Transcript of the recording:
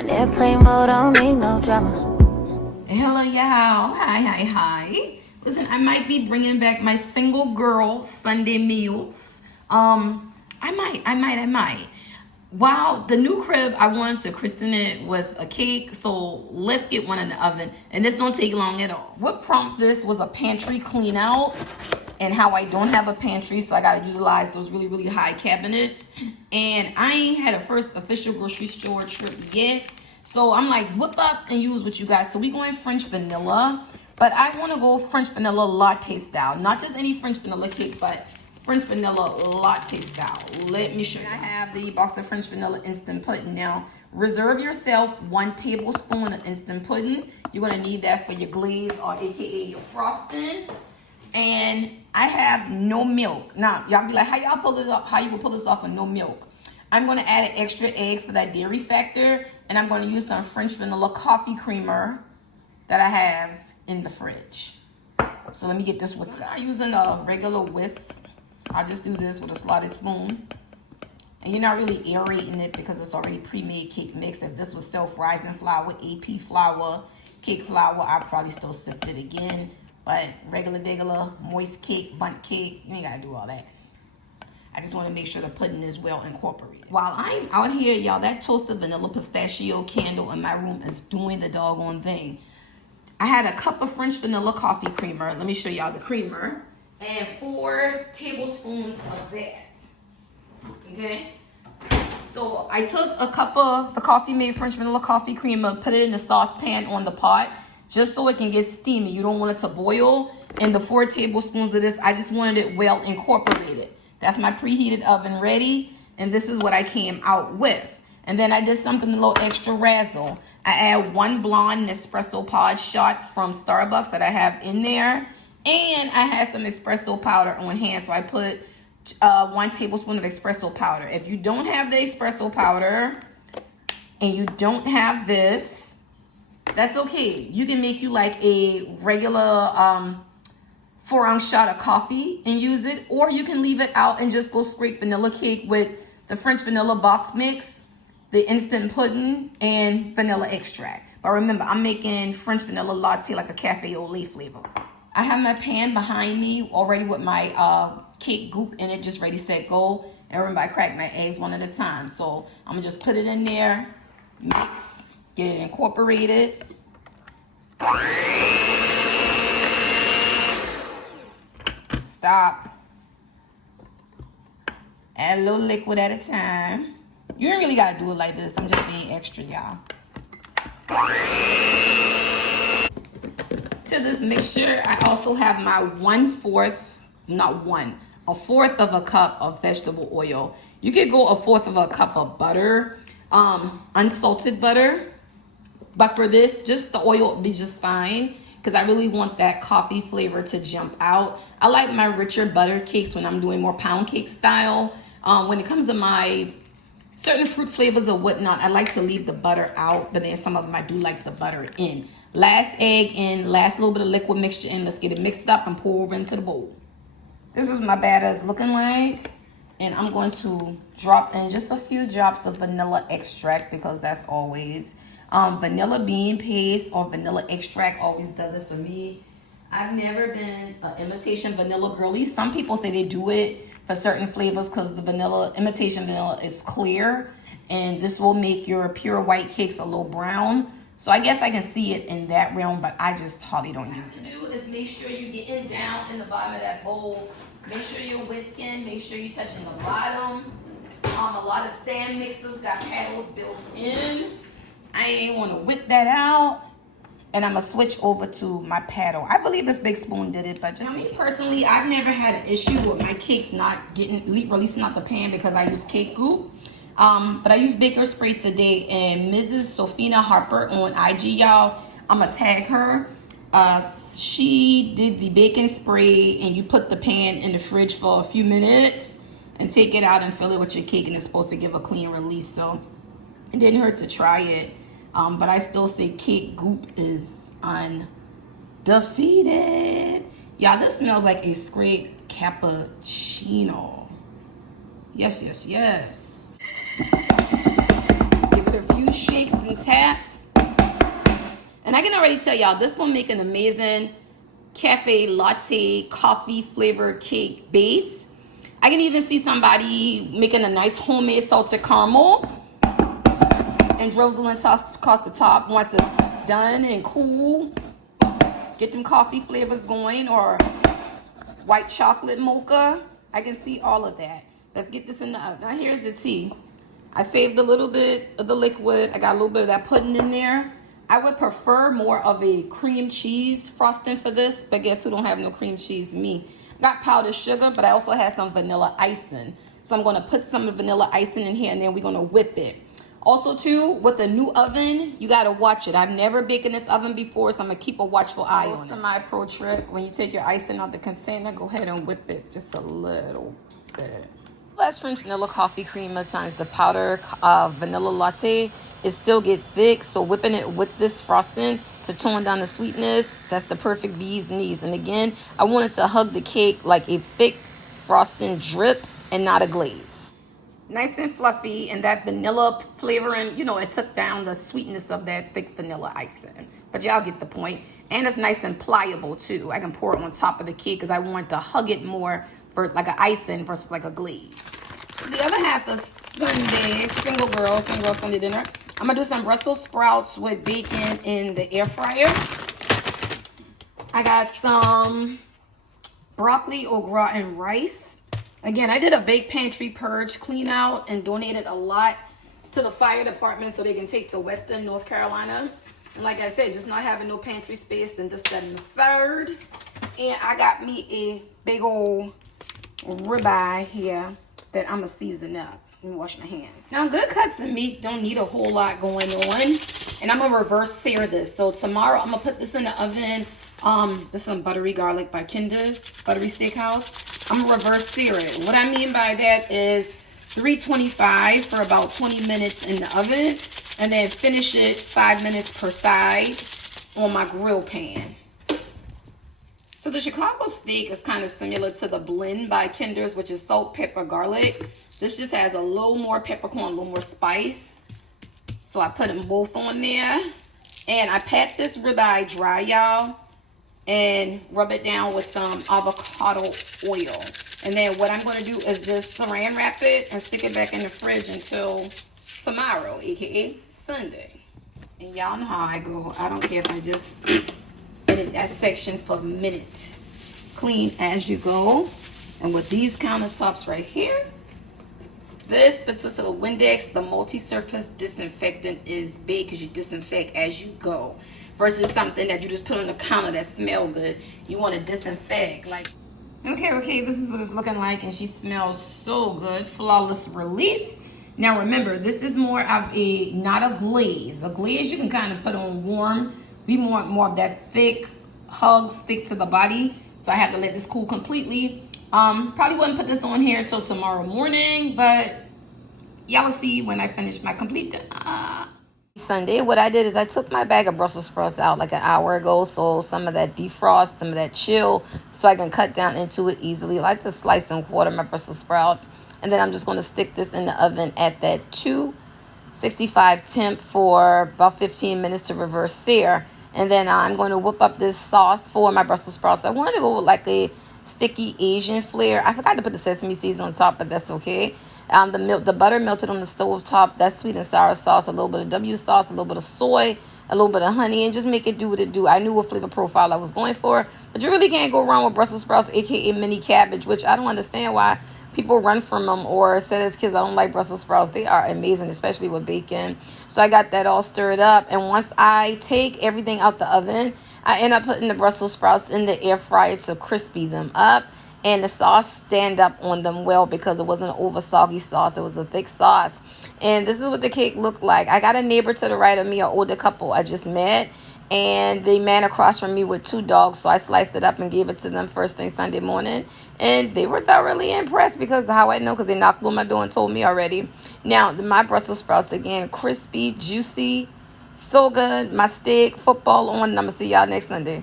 on airplane mode, I don't need no drama. Hello, y'all. Hi. Listen, I might be bringing back my single girl Sunday meals. I might. Wow, the new crib, I wanted to christen it with a cake, so let's get one in the oven. And this don't take long at all. What prompted this was a pantry clean out and how I don't have a pantry, so I gotta utilize those really high cabinets. And I ain't had a first official grocery store trip yet. So I'm like, whip up and use what you guys. So we going French vanilla, but I wanna go French vanilla latte style. Not just any French vanilla cake, but French vanilla latte style. Let me show you. I have the box of French vanilla instant pudding. Now, reserve yourself 1 tablespoon of instant pudding. You're gonna need that for your glaze or AKA your frosting. And I have no milk. Now, y'all be like, how y'all pull this up? How you gonna pull this off with no milk? I'm gonna add an extra egg for that dairy factor, and I'm gonna use some French vanilla coffee creamer that I have in the fridge. So let me get this whisk. I'm using a regular whisk. I'll just do this with a slotted spoon. And you're not really aerating it because it's already pre-made cake mix. If this was self-rising flour, AP flour, cake flour, I'd probably still sift it again. But regular, moist cake, bundt cake, you ain't gotta do all that. I just wanna make sure the pudding is well incorporated. While I'm out here, y'all, that toasted vanilla pistachio candle in my room is doing the doggone thing. I had a cup of French vanilla coffee creamer. Let me show y'all the creamer. And 4 tablespoons of that. Okay? So I took a cup of the coffee made French vanilla coffee creamer, put it in the saucepan on the pot, just so it can get steamy. You don't want it to boil. And the 4 tablespoons of this, I just wanted it well incorporated. That's my preheated oven ready. And this is what I came out with. And then I did something a little extra razzle. I add 1 blonde Nespresso pod shot from Starbucks that I have in there. And I had some espresso powder on hand, so I put 1 tablespoon of espresso powder. If you don't have the espresso powder and you don't have this, that's okay. You can make you like a regular 4-ounce shot of coffee and use it, or you can leave it out and just go scrape vanilla cake with the French vanilla box mix, the instant pudding, and vanilla extract. But remember, I'm making French vanilla latte like a cafe au lait flavor. I have my pan behind me already with my cake goop in it, just ready, set, go. And remember, I crack my eggs one at a time. So I'm gonna just put it in there, mix, get it incorporated. Stop. Add a little liquid at a time. You don't really gotta do it like this. I'm just being extra, y'all. To this mixture, I also have my a fourth of a cup of vegetable oil. You could go a 1/4 of a cup of butter, unsalted butter. But for this, just the oil will be just fine because I really want that coffee flavor to jump out. I like my richer butter cakes when I'm doing more pound cake style. When it comes to my certain fruit flavors or whatnot, I like to leave the butter out, but then some of them I do like the butter in. Last egg in, last little bit of liquid mixture in. Let's get it mixed up and pour over into the bowl. This is what my batter is looking like. And I'm going to drop in just a few drops of vanilla extract because that's always vanilla bean paste or vanilla extract always does it for me. I've never been an imitation vanilla girly. Some people say they do it for certain flavors because the imitation vanilla is clear. And this will make your pure white cakes a little brown. So I guess I can see it in that realm, but I just hardly don't use it. What you do is make sure you're getting down in the bottom of that bowl. Make sure you're whisking. Make sure you're touching the bottom. A lot of stand mixers got paddles built in. I ain't want to whip that out. And I'm going to switch over to my paddle. I believe this big spoon did it, but just me personally, I've never had an issue with my cakes not releasing out the pan because I use cake goop. But I use baker spray today, and Mrs. Sophina Harper on IG, y'all. I'm gonna tag her. She did the baking spray, and you put the pan in the fridge for a few minutes and take it out and fill it with your cake, and it's supposed to give a clean release. So it didn't hurt to try it. But I still say cake goop is undefeated. Y'all, this smells like a scraped cappuccino. Yes. Give it a few shakes and taps. I can already tell y'all, this will make an amazing cafe latte coffee flavored cake base. I can even see somebody making a nice homemade salted caramel and drizzling across the top once it's done and cool. Get them coffee flavors going, or white chocolate mocha. I can see all of that. Let's get this in the oven. Now here's the tea. I saved a little bit of the liquid. I got a little bit of that pudding in there. I would prefer more of a cream cheese frosting for this, but guess who don't have no cream cheese? Me. I got powdered sugar, but I also have some vanilla icing. So I'm gonna put some vanilla icing in here, and then we're gonna whip it. Also too, with the new oven, you gotta watch it. I've never baked in this oven before, so I'm gonna keep a watchful eye on it. Semi-pro trick, when you take your icing out the container, go ahead and whip it just a little bit. Last French vanilla coffee creamer times the powder vanilla latte, it still get thick, so whipping it with this frosting to tone down the sweetness, that's the perfect bee's knees. And again, I want it to hug the cake like a thick frosting drip and not a glaze. Nice and fluffy, and that vanilla flavoring, you know, it took down the sweetness of that thick vanilla icing. But y'all get the point. And it's nice and pliable too. I can pour it on top of the cake because I want to hug it more versus like an icing versus like a glaze. The other half of Sunday, single girl Sunday dinner, I'm gonna do some Brussels sprouts with bacon in the air fryer. I got some broccoli, au gratin, and rice. Again, I did a bake pantry purge, clean out, and donated a lot to the fire department so they can take to Western North Carolina. And like I said, just not having no pantry space and this, that, and the third. And I got me a big old ribeye here that I'm going to season up and wash my hands. Now, good cuts of meat don't need a whole lot going on. And I'm going to reverse sear this. So tomorrow, I'm going to put this in the oven. This is some buttery garlic by Kinder's, Buttery Steakhouse. I'm going to reverse sear it. What I mean by that is 325 for about 20 minutes in the oven. And then finish it 5 minutes per side on my grill pan. So the Chicago steak is kind of similar to the blend by Kinder's, which is salt, pepper, garlic. This just has a little more peppercorn, a little more spice. So I put them both on there. And I pat this ribeye dry, y'all. And rub it down with some avocado oil. And then what I'm going to do is just saran wrap it and stick it back in the fridge until tomorrow, aka Sunday. And y'all know how I go. I don't care if I just edit that section for a minute. Clean as you go. And with these countertops right here, this particular Windex, the multi-surface disinfectant, is big because you disinfect as you go. Versus something that you just put on the counter that smell good. You want to disinfect. Like, okay, this is what it's looking like. And she smells so good. Flawless release. Now remember, this is more of a, not a glaze. A glaze you can kind of put on warm. We want more of that thick hug, stick to the body. So I have to let this cool completely. Probably wouldn't put this on here until tomorrow morning, but y'all will see when I finish my complete Sunday. What I did is I took my bag of Brussels sprouts out like an hour ago, so some of that defrost, some of that chill, so I can cut down into it easily. I like to slice and quarter my Brussels sprouts, and then I'm just going to stick this in the oven at that 265 temp for about 15 minutes to reverse sear. And then I'm going to whip up this sauce for my Brussels sprouts. I wanted to go with like a sticky Asian flair. I forgot to put the sesame seeds on top, but that's okay. The butter melted on the stove top. That's sweet and sour sauce, a little bit of W sauce, a little bit of soy, a little bit of honey, and just make it do what it do. I knew what flavor profile I was going for, but you really can't go wrong with Brussels sprouts, aka mini cabbage, which I don't understand why people run from them or said as kids I don't like Brussels sprouts. They are amazing, especially with bacon. So I got that all stirred up, and once I take everything out the oven, I end up putting the Brussels sprouts in the air fryer to crispy them up. And the sauce stand up on them well because it wasn't an over soggy sauce. It was a thick sauce. And this is what the cake looked like. I got a neighbor to the right of me, an older couple I just met. And the man across from me with 2 dogs. So I sliced it up and gave it to them first thing Sunday morning. And they were thoroughly impressed because of how I know, because they knocked on my door and told me already. Now, my Brussels sprouts, again, crispy, juicy, so good. My steak, football on. And I'm going to see y'all next Sunday.